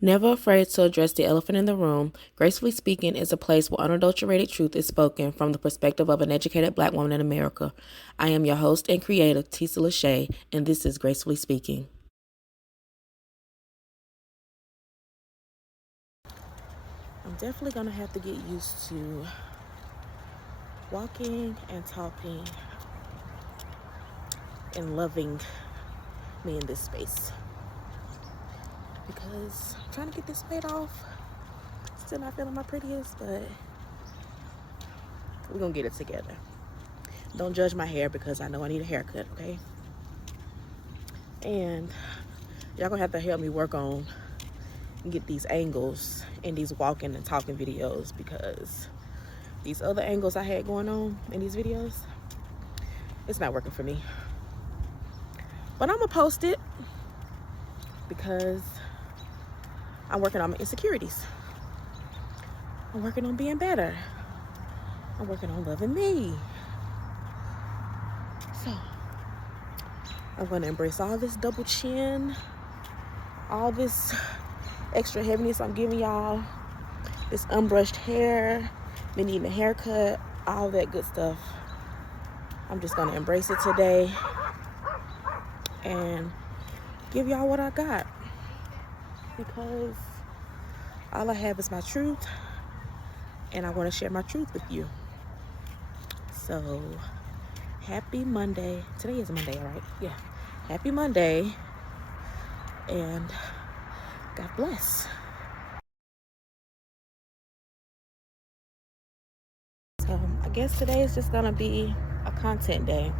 Never afraid to address the elephant in the room, Gracefully Speaking is a place where unadulterated truth is spoken from the perspective of an educated black woman in America. I am your host and creator, Tisa Lachey, and this is Gracefully Speaking. I'm definitely going to have to get used to walking and talking and loving me in this space, because I'm trying to get this weight off. Still not feeling my prettiest, but we're going to get it together. Don't judge my hair because I know I need a haircut, okay? And y'all gonna have to help me work on and get these angles in these walking and talking videos, because these other angles I had going on in these videos, it's not working for me. But I'm gonna post it because I'm working on my insecurities. I'm working on being better. I'm working on loving me. So I'm gonna embrace all this double chin, all this extra heaviness I'm giving y'all, this unbrushed hair, me needing a haircut, all that good stuff. I'm just gonna embrace it today and give y'all what I got, because all I have is my truth, and I want to share my truth with you. So happy Monday. Today is Monday, all right? Yeah. Happy Monday, and God bless. So I guess today is just gonna be a content day.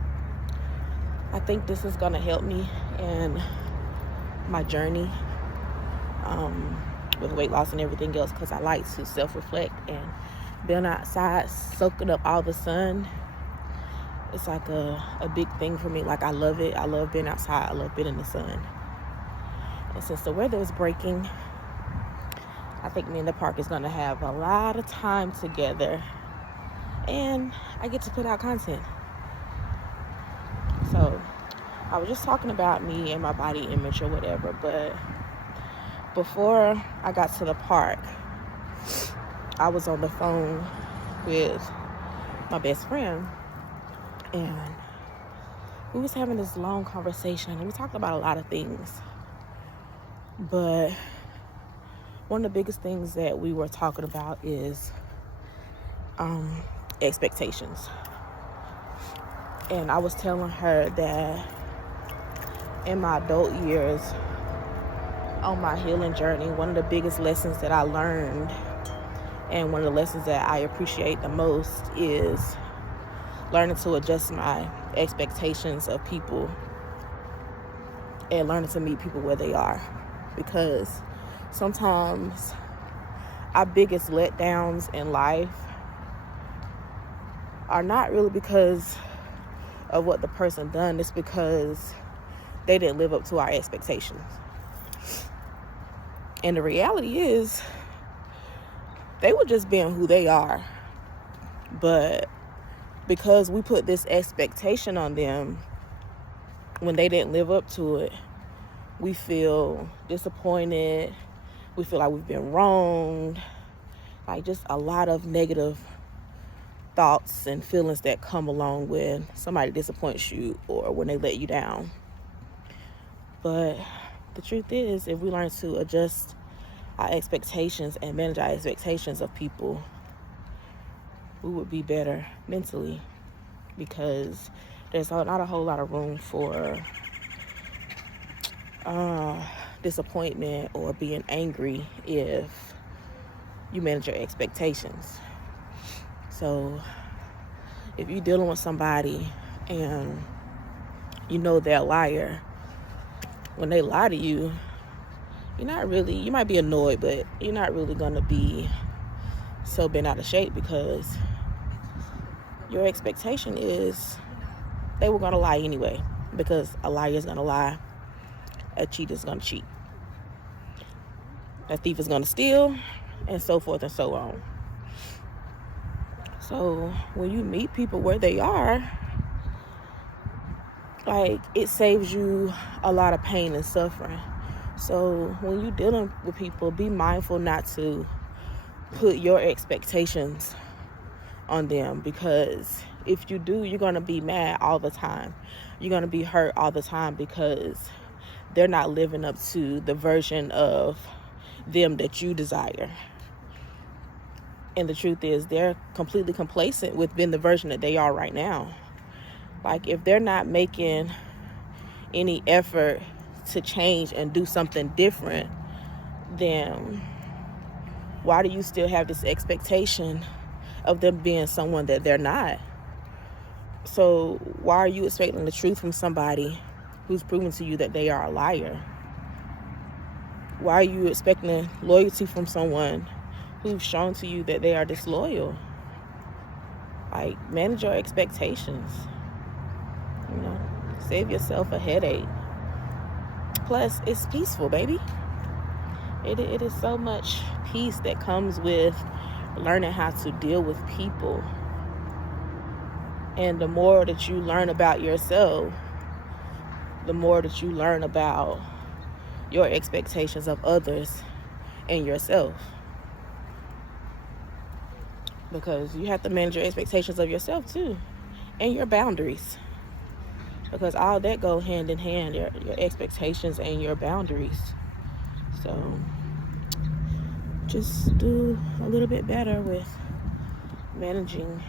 I think this is gonna help me in my journey with weight loss and everything else, because I like to self-reflect, and being outside soaking up all the sun, it's like a big thing for me. Like, I love it. I love being outside. I love being in the sun. And since the weather is breaking, I think me and the park is gonna have a lot of time together, and I get to put out content. So I was just talking about me and my body image or whatever, but before I got to the park, I was on the phone with my best friend, and we was having this long conversation, and we talked about a lot of things. But one of the biggest things that we were talking about is expectations. And I was telling her that in my adult years, on my healing journey, one of the biggest lessons that I learned, and one of the lessons that I appreciate the most, is learning to adjust my expectations of people and learning to meet people where they are. Because sometimes our biggest letdowns in life are not really because of what the person done. It's because they didn't live up to our expectations. And the reality is, they were just being who they are. But because we put this expectation on them, when they didn't live up to it, we feel disappointed. We feel like we've been wronged. Like, just a lot of negative thoughts and feelings that come along when somebody disappoints you or when they let you down. But the truth is, if we learn to adjust our expectations and manage our expectations of people, we would be better mentally, because there's not a whole lot of room for disappointment or being angry if you manage your expectations. So if you're dealing with somebody and you know they're a liar, when they lie to you, you might be annoyed, but you're not really gonna be so bent out of shape, because your expectation is they were gonna lie anyway, because a liar is gonna lie, a cheat is gonna cheat, a thief is gonna steal, and so forth and so on. So when you meet people where they are, like, it saves you a lot of pain and suffering. So when you're dealing with people, be mindful not to put your expectations on them, because if you do, you're going to be mad all the time. You're going to be hurt all the time because they're not living up to the version of them that you desire. And the truth is, they're completely complacent with being the version that they are right now. Like, if they're not making any effort to change and do something different, then why do you still have this expectation of them being someone that they're not? So why are you expecting the truth from somebody who's proven to you that they are a liar? Why are you expecting loyalty from someone who's shown to you that they are disloyal? Like, manage your expectations. You know, save yourself a headache. Plus, it's peaceful, baby. It is so much peace that comes with learning how to deal with people. And the more that you learn about yourself, the more that you learn about your expectations of others and yourself. Because you have to manage your expectations of yourself too, and your boundaries. Because all that go hand in hand, your expectations and your boundaries. So just do a little bit better with managing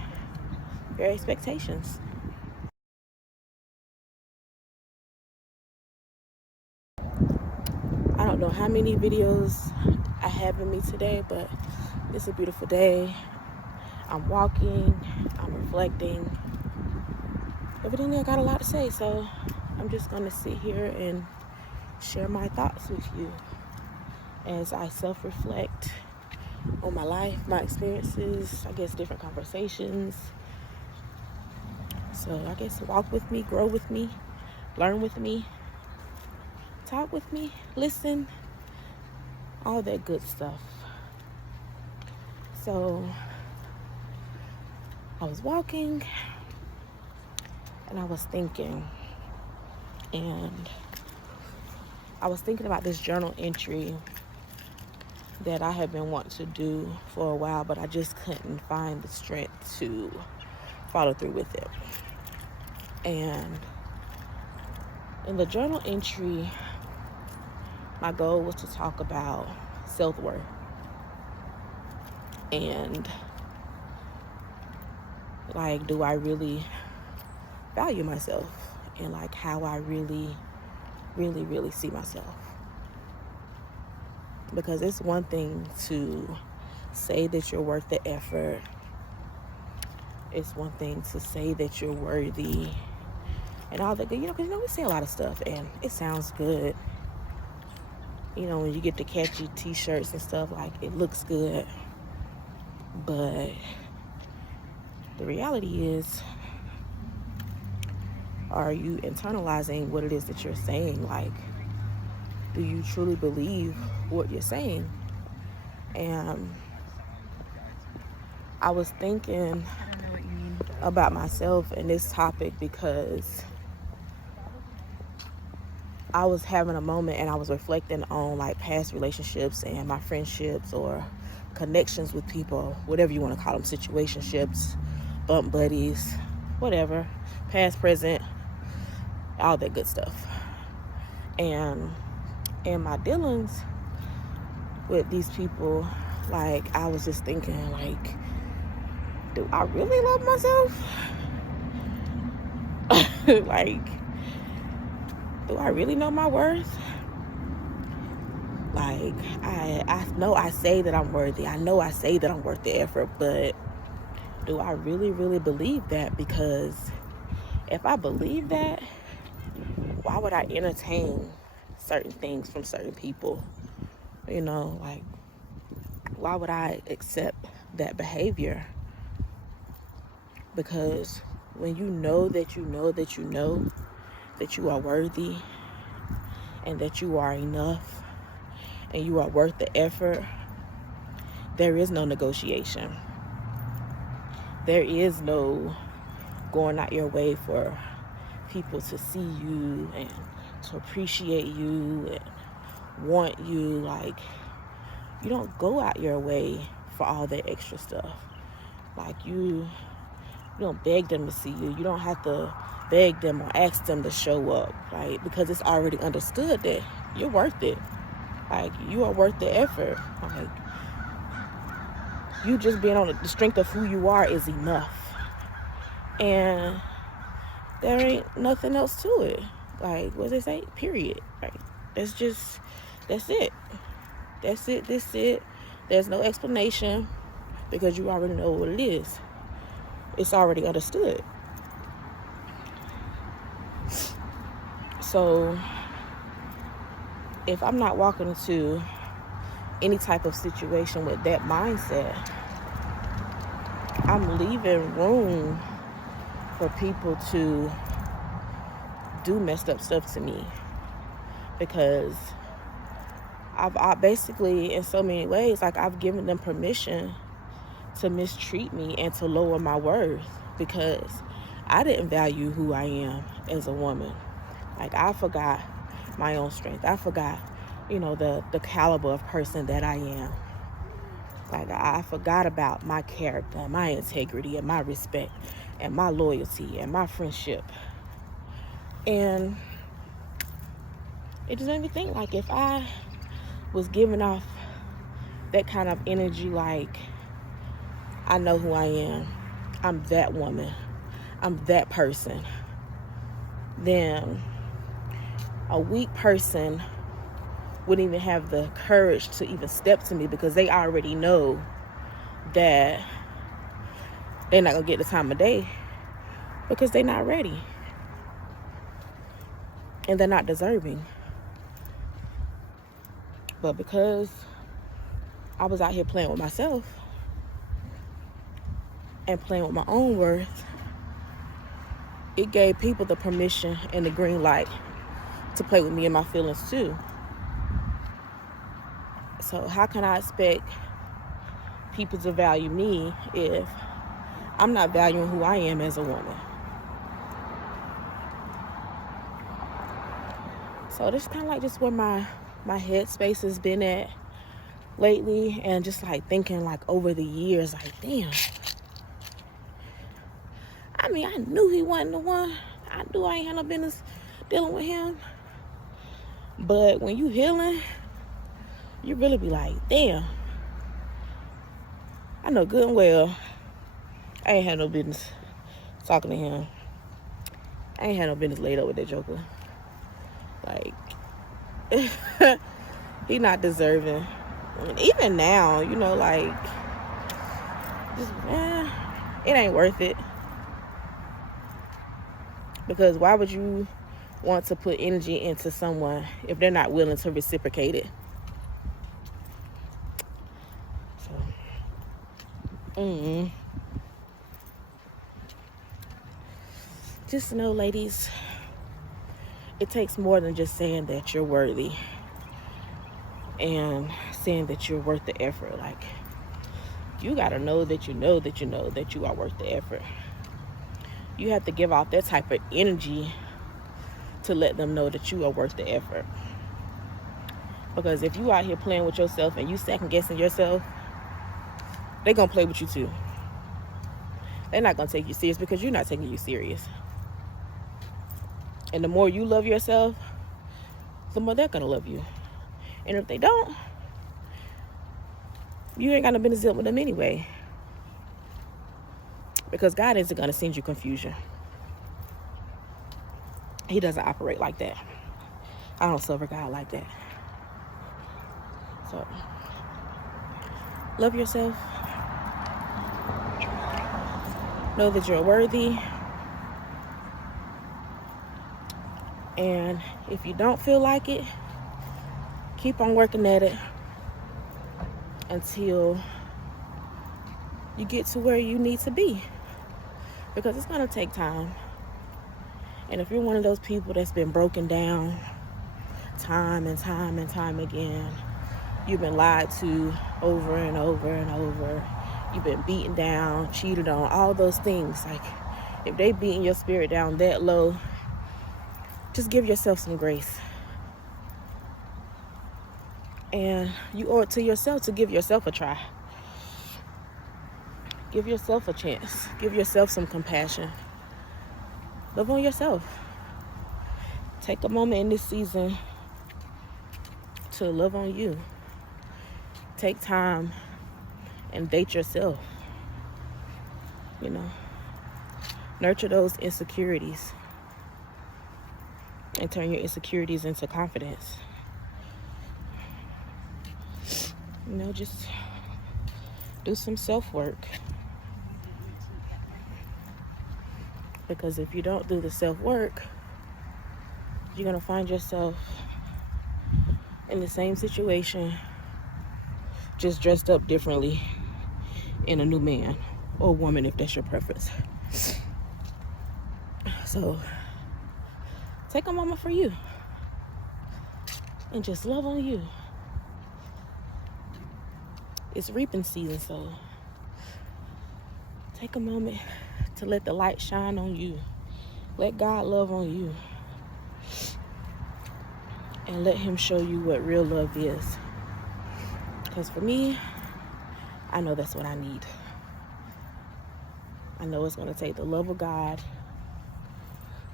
your expectations. I don't know how many videos I have in me today, but it's a beautiful day. I'm walking, I'm reflecting. Evidently I got a lot to say, so I'm just gonna sit here and share my thoughts with you as I self-reflect on my life, my experiences, I guess different conversations. So I guess walk with me, grow with me, learn with me, talk with me, listen, all that good stuff. So I was walking and I was thinking, and I was thinking about this journal entry that I have been wanting to do for a while, but I just couldn't find the strength to follow through with it. And in the journal entry, my goal was to talk about self-worth and, like, do I really value myself, and like how I really see myself. Because it's one thing to say that you're worth the effort. It's one thing to say that you're worthy and all that good, because we say a lot of stuff and it sounds good. When you get the catchy t-shirts and stuff, like, it looks good. But the reality is, are you internalizing what it is that you're saying? Like, do you truly believe what you're saying? And I was thinking about myself and this topic because I was having a moment and I was reflecting on, like, past relationships and my friendships or connections with people, whatever you want to call them, situationships, bump buddies, whatever, past, present, all that good stuff. And in my dealings with these people, like, I was just thinking, like, do I really love myself? Like, do I really know my worth? Like, I know I say that I'm worthy. I know I say that I'm worth the effort, but do I really believe that? Because if I believe that, why would I entertain certain things from certain people? Like, why would I accept that behavior? Because when you know that you know that you know that you are worthy and that you are enough and you are worth the effort, there is no negotiation. There is no going out your way for people to see you and to appreciate you and want you. Like, you don't go out your way for all that extra stuff. Like, you don't beg them to see you. You don't have to beg them or ask them to show up, right? Because it's already understood that you're worth it. Like, you are worth the effort. Like, you just being on the strength of who you are is enough. And there ain't nothing else to it. Like, what they say? Period. Like, that's it. That's it. There's no explanation, because you already know what it is. It's already understood. So if I'm not walking into any type of situation with that mindset, I'm leaving room for people to do messed up stuff to me, because I basically, in so many ways, like, I've given them permission to mistreat me and to lower my worth, because I didn't value who I am as a woman. Like, I forgot my own strength. I forgot, the caliber of person that I am. Like, I forgot about my character, my integrity, and my respect, and my loyalty, and my friendship. And it just made me think, like, if I was giving off that kind of energy, like, I know who I am, I'm that woman, I'm that person, then a weak person wouldn't even have the courage to even step to me, because they already know that they're not gonna get the time of day, because they're not ready and they're not deserving. But because I was out here playing with myself and playing with my own worth, it gave people the permission and the green light to play with me and my feelings too. So how can I expect people to value me if I'm not valuing who I am as a woman? So this is kind of like just where my headspace has been at lately, and just like thinking, like, over the years, like, damn, I mean, I knew he wasn't the one. I knew I ain't had no business dealing with him. But when you healing, you really be like, damn, I know good and well I ain't had no business talking to him. I ain't had no business laid up with that joker. Like, he not deserving. I mean, even now, like, just, it ain't worth it. Because why would you want to put energy into someone if they're not willing to reciprocate it? So, just know, ladies, it takes more than just saying that you're worthy and saying that you're worth the effort. Like, you gotta know that you know that you know that you are worth the effort. You have to give off that type of energy to let them know that you are worth the effort. Because if you out here playing with yourself and you second guessing yourself, they're gonna play with you too. They're not gonna take you serious because you're not taking you serious. And the more you love yourself, the more they're gonna love you. And if they don't, you ain't got no business dealing with them anyway. Because God isn't gonna send you confusion. He doesn't operate like that. I don't serve a God like that. So, love yourself. Know that you're worthy. And if you don't feel like it, keep on working at it until you get to where you need to be. Because it's going to take time. And if you're one of those people that's been broken down time and time and time again, you've been lied to over and over and over, you've been beaten down, cheated on, all those things, like, if they beating your spirit down that low, just give yourself some grace. And you owe it to yourself to give yourself a try. Give yourself a chance. Give yourself some compassion. Love on yourself. Take a moment in this season to love on you. Take time and date yourself. You know, nurture those insecurities and turn your insecurities into confidence. You know, just do some self-work. Because if you don't do the self-work, you're going to find yourself in the same situation, just dressed up differently in a new man or woman, if that's your preference. So take a moment for you and just love on you. It's reaping season, so take a moment to let the light shine on you. Let God love on you. And let him show you what real love is. Because for me, I know that's what I need. I know it's going to take the love of God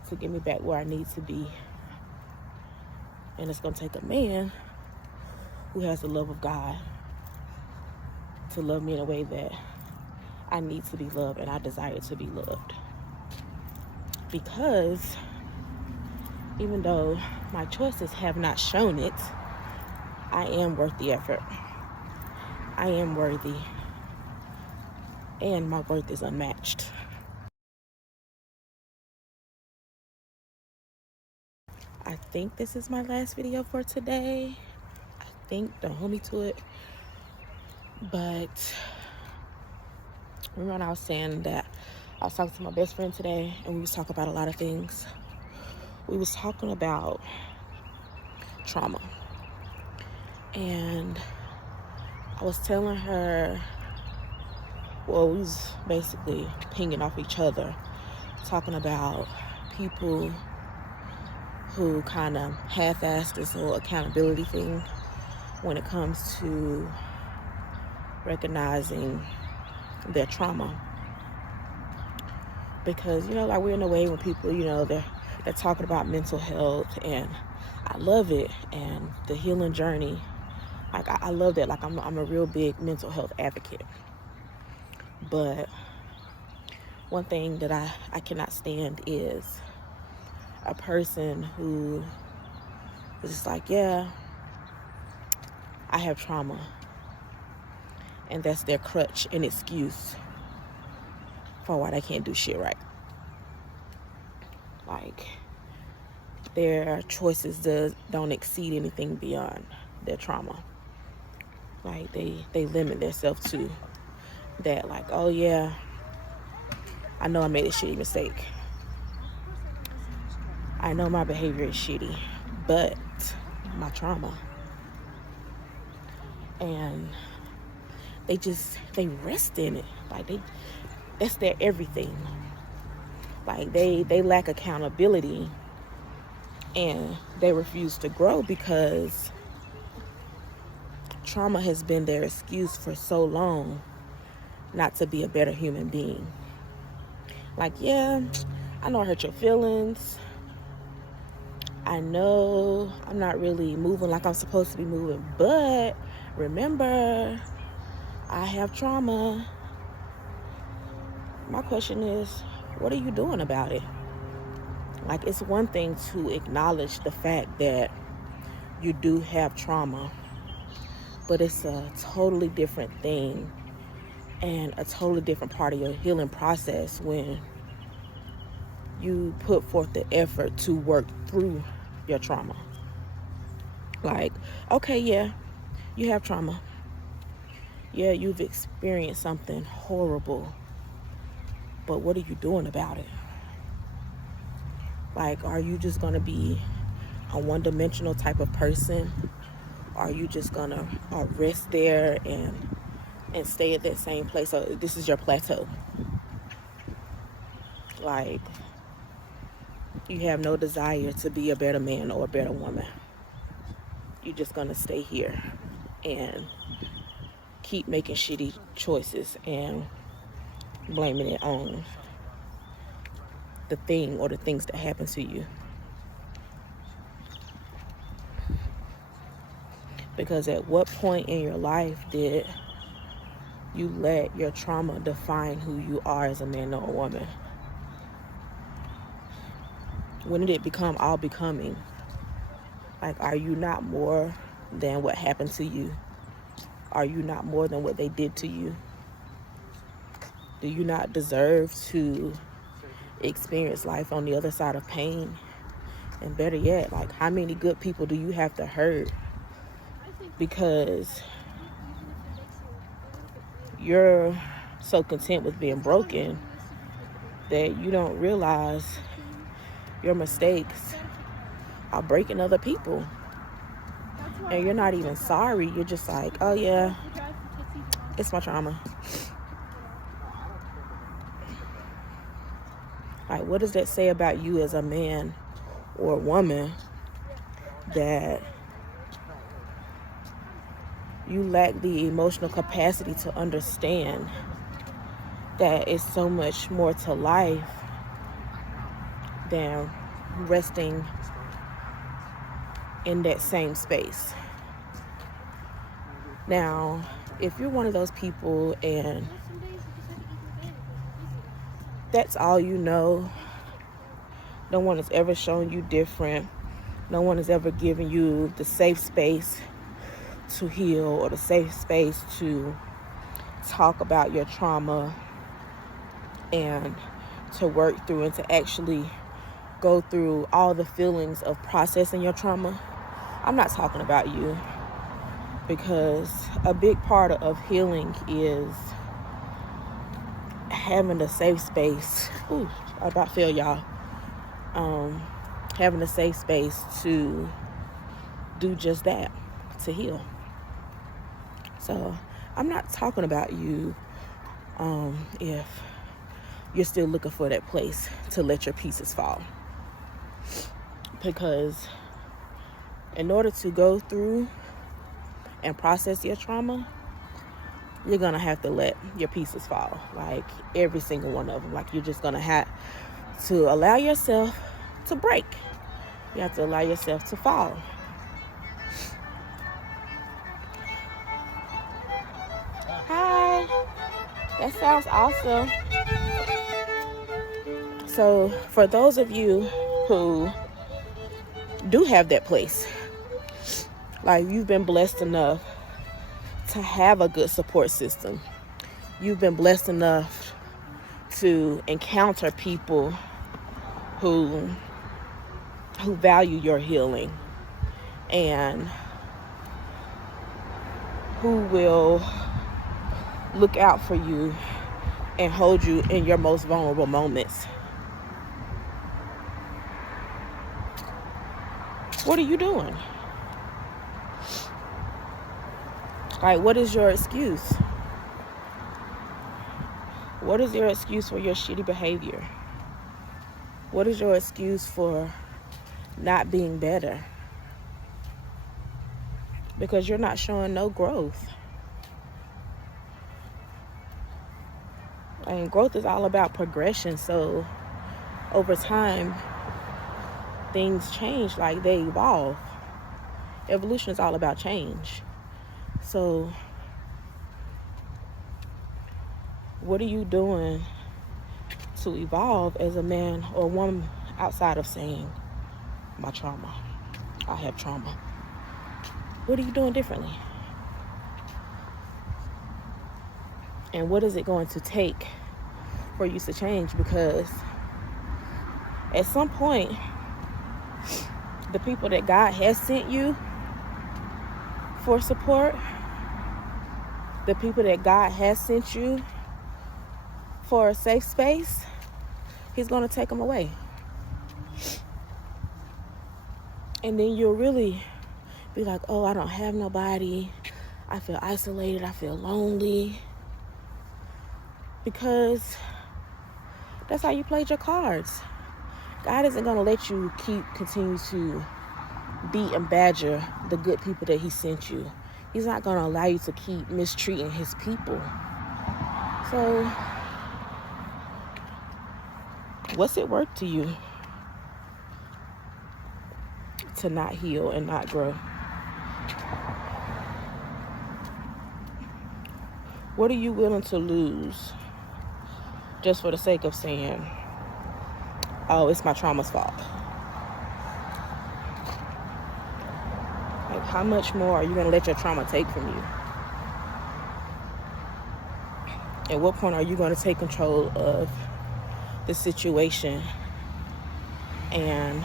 to get me back where I need to be. And it's going to take a man who has the love of God to love me in a way that I need to be loved and I desire to be loved. Because even though my choices have not shown it, I am worth the effort. I am worthy. And my worth is unmatched. I think this is my last video for today. I think, don't hold me to it. But remember when I was saying that I was talking to my best friend today and we was talking about a lot of things. We was talking about trauma. And I was telling her, well, we was basically pinging off each other, talking about people who kind of half-assed this whole accountability thing when it comes to recognizing their trauma. Because, you know, like we're in a way when people, you know, they're talking about mental health, and I love it, and the healing journey. Like I love that. Like I'm a real big mental health advocate. But one thing that I cannot stand is a person who is just like, yeah, I have trauma. And that's their crutch and excuse for why they can't do shit right. Like, their choices don't exceed anything beyond their trauma. Like, they limit themselves to that. Like, oh yeah, I know I made a shitty mistake. I know my behavior is shitty, but my trauma. And they rest in it. Like that's their everything. Like they lack accountability, and they refuse to grow because trauma has been their excuse for so long not to be a better human being. Like, yeah, I know I hurt your feelings. I know I'm not really moving like I'm supposed to be moving, but remember, I have trauma. My question is, what are you doing about it? Like, it's one thing to acknowledge the fact that you do have trauma, but it's a totally different thing and a totally different part of your healing process when you put forth the effort to work through your trauma. Like, okay, yeah, you have trauma. Yeah, you've experienced something horrible, but what are you doing about it? Like, are you just going to be a one-dimensional type of person? Are you just going to rest there and stay at that same place? So this is your plateau. Like, you have no desire to be a better man or a better woman. You're just going to stay here. and keep making shitty choices and blaming it on the thing or the things that happen to you. Because at what point in your life did you let your trauma define who you are as a man or a woman? When did it become all becoming? Like, are you not more than what happened to you? Are you not more than what they did to you? Do you not deserve to experience life on the other side of pain? And better yet, like, how many good people do you have to hurt because you're so content with being broken that you don't realize your mistakes are breaking other people? And you're not even sorry. You're just like, oh yeah, it's my trauma. Like, what does that say about you as a man or a woman, that you lack the emotional capacity to understand that it's so much more to life than resting in that same space? Now, if you're one of those people and that's all you know, no one has ever shown you different, no one has ever given you the safe space to heal or the safe space to talk about your trauma and to work through and to actually go through all the feelings of processing your trauma, I'm not talking about you. Because a big part of healing is having a safe space. Ooh, I about feel y'all. Having a safe space to do just that, to heal. So I'm not talking about you if you're still looking for that place to let your pieces fall. Because in order to go through and process your trauma, you're gonna have to let your pieces fall, like every single one of them. Like, you're just gonna have to allow yourself to break. You have to allow yourself to fall. Hi, that sounds awesome. So for those of you who do have that place, like, you've been blessed enough to have a good support system. You've been blessed enough to encounter people who value your healing and who will look out for you and hold you in your most vulnerable moments. What are you doing? Like, what is your excuse? What is your excuse for your shitty behavior? What is your excuse for not being better? Because you're not showing no growth. And growth is all about progression. So over time, things change, like they evolve. Evolution is all about change. So what are you doing to evolve as a man or woman outside of saying, my trauma, I have trauma? What are you doing differently? And what is it going to take for you to change? Because at some point, the people that God has sent you for support, the people that God has sent you for a safe space, He's going to take them away. And then you'll really be like, oh, I don't have nobody. I feel isolated. I feel lonely. Because that's how you played your cards. God isn't going to let you continue to beat and badger the good people that He sent you. He's not going to allow you to keep mistreating his people. So, what's it worth to you to not heal and not grow? What are you willing to lose just for the sake of saying, oh, it's my trauma's fault? Like, how much more are you going to let your trauma take from you? At what point are you going to take control of the situation and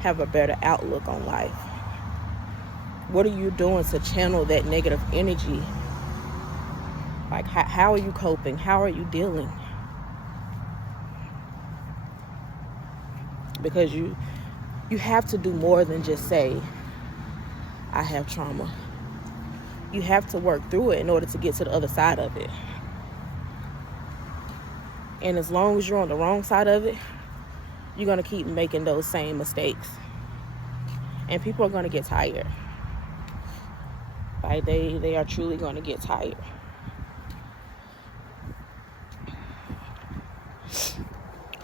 have a better outlook on life? What are you doing to channel that negative energy? Like, how are you coping? How are you dealing? Because you have to do more than just say, I have trauma. You have to work through it in order to get to the other side of it. And as long as you're on the wrong side of it, you're going to keep making those same mistakes. And people are going to get tired. Like, they are truly going to get tired.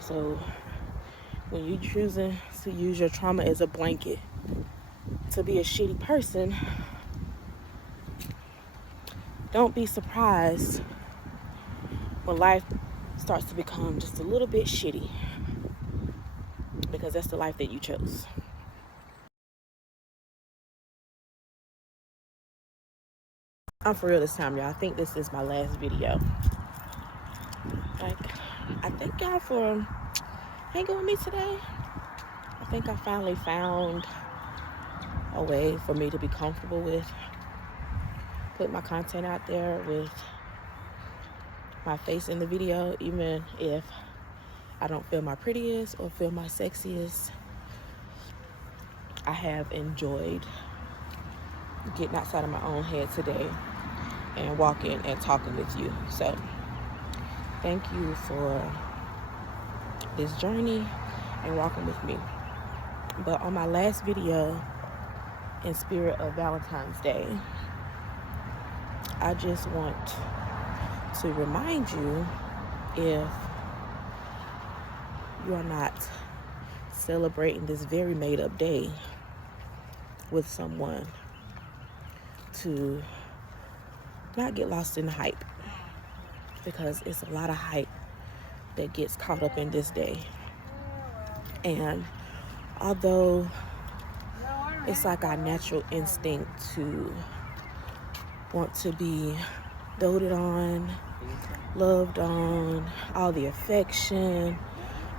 So when you're choosing to use your trauma as a blanket to be a shitty person, don't be surprised when life starts to become just a little bit shitty, because that's the life that you chose. I'm for real this time, y'all. I think this is my last video. Like, I thank y'all for hanging with me today. I think I finally found a way for me to be comfortable with putting my content out there with my face in the video, even if I don't feel my prettiest or feel my sexiest. I have enjoyed getting outside of my own head today and walking and talking with you. So thank you for this journey and walking with me. But on my last video, in spirit of Valentine's Day, I just want to remind you, if you are not celebrating this very made up day with someone, to not get lost in the hype, because it's a lot of hype that gets caught up in this day. And although it's like our natural instinct to want to be doted on, loved on, all the affection,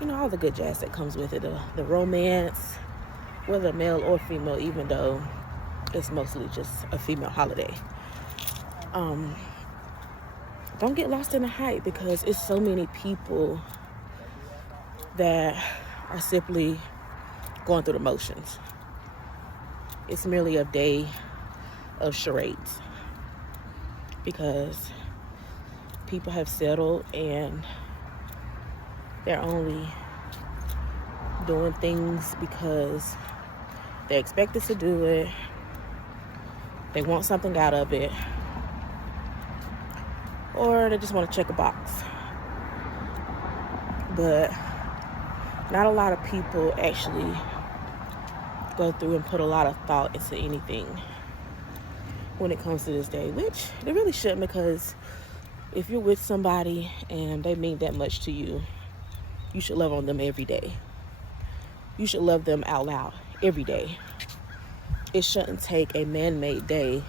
you know, all the good jazz that comes with it, the romance, whether male or female, even though it's mostly just a female holiday. Don't get lost in the hype, because it's so many people that are simply going through the motions. It's merely a day of charades, because people have settled and they're only doing things because they're expected to do it. They want something out of it, or they just want to check a box. But not a lot of people actually go through and put a lot of thought into anything when it comes to this day, which they really shouldn't, because if you're with somebody and they mean that much to you, you should love on them every day. You should love them out loud every day. It shouldn't take a man-made day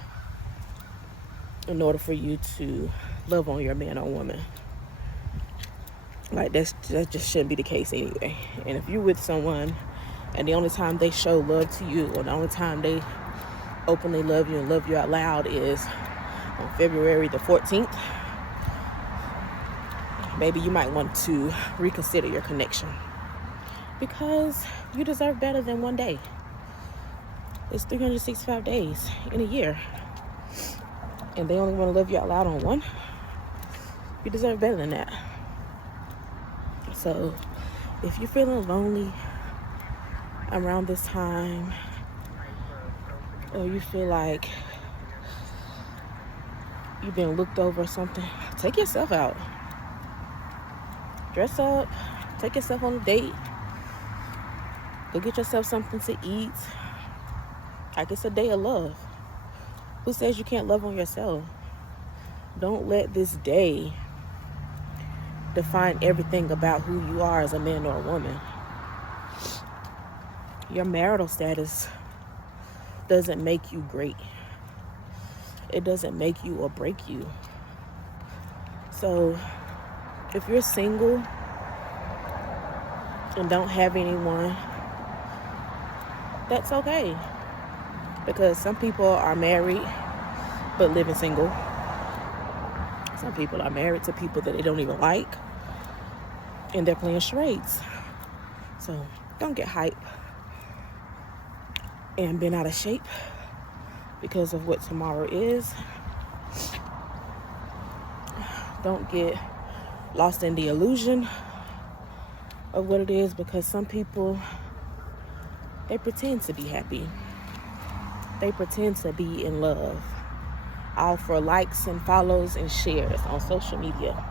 in order for you to love on your man or woman. Like, that just shouldn't be the case anyway. And if you're with someone and the only time they show love to you, or the only time they openly love you and love you out loud is on February the 14th, maybe you might want to reconsider your connection, because you deserve better than one day. It's 365 days in a year, and they only want to love you out loud on one. You deserve better than that. So if you're feeling lonely around this time, or you feel like you've been looked over or something, take yourself out. Dress up, take yourself on a date, go get yourself something to eat. Like, it's a day of love. Who says you can't love on yourself? Don't let this day define everything about who you are as a man or a woman. Your marital status doesn't make you great. It doesn't make you or break you. So if you're single and don't have anyone, that's okay. Because some people are married but living single. Some people are married to people that they don't even like, and they're playing charades. So don't get hype and been out of shape because of what tomorrow is. Don't get lost in the illusion of what it is, because some people, they pretend to be happy. They pretend to be in love, all for likes and follows and shares on social media,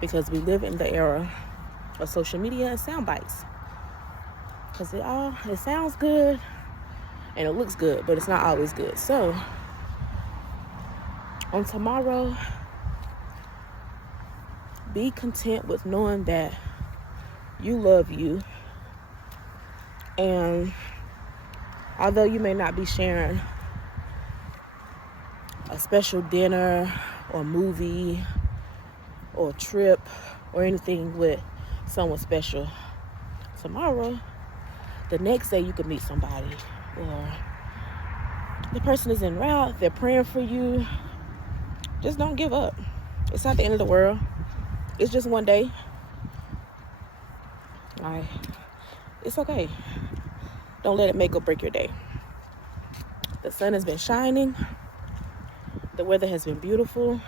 because we live in the era of social media and sound bites. Because it sounds good and it looks good, but it's not always good. So on tomorrow, be content with knowing that you love you. And although you may not be sharing a special dinner or movie or trip or anything with someone special, tomorrow, the next day, you could meet somebody, or the person is en route, they're praying for you. Just don't give up. It's not the end of the world. It's just one day. It's okay. Don't let it make or break your day. The sun has been shining. The weather has been beautiful.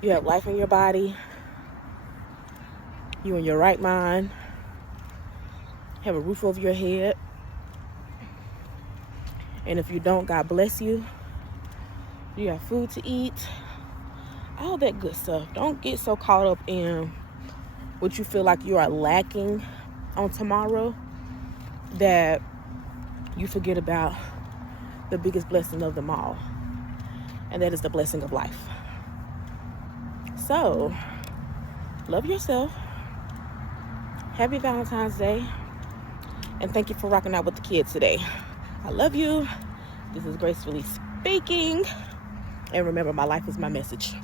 You have life in your body. You're in your right mind. Have a roof over your head. And if you don't, God bless you. You have food to eat. All that good stuff. Don't get so caught up in what you feel like you are lacking on tomorrow that you forget about the biggest blessing of them all. And that is the blessing of life. So, love yourself. Happy Valentine's Day. And thank you for rocking out with the kids today. I love you. This is Gracefully Speaking. And remember, my life is my message.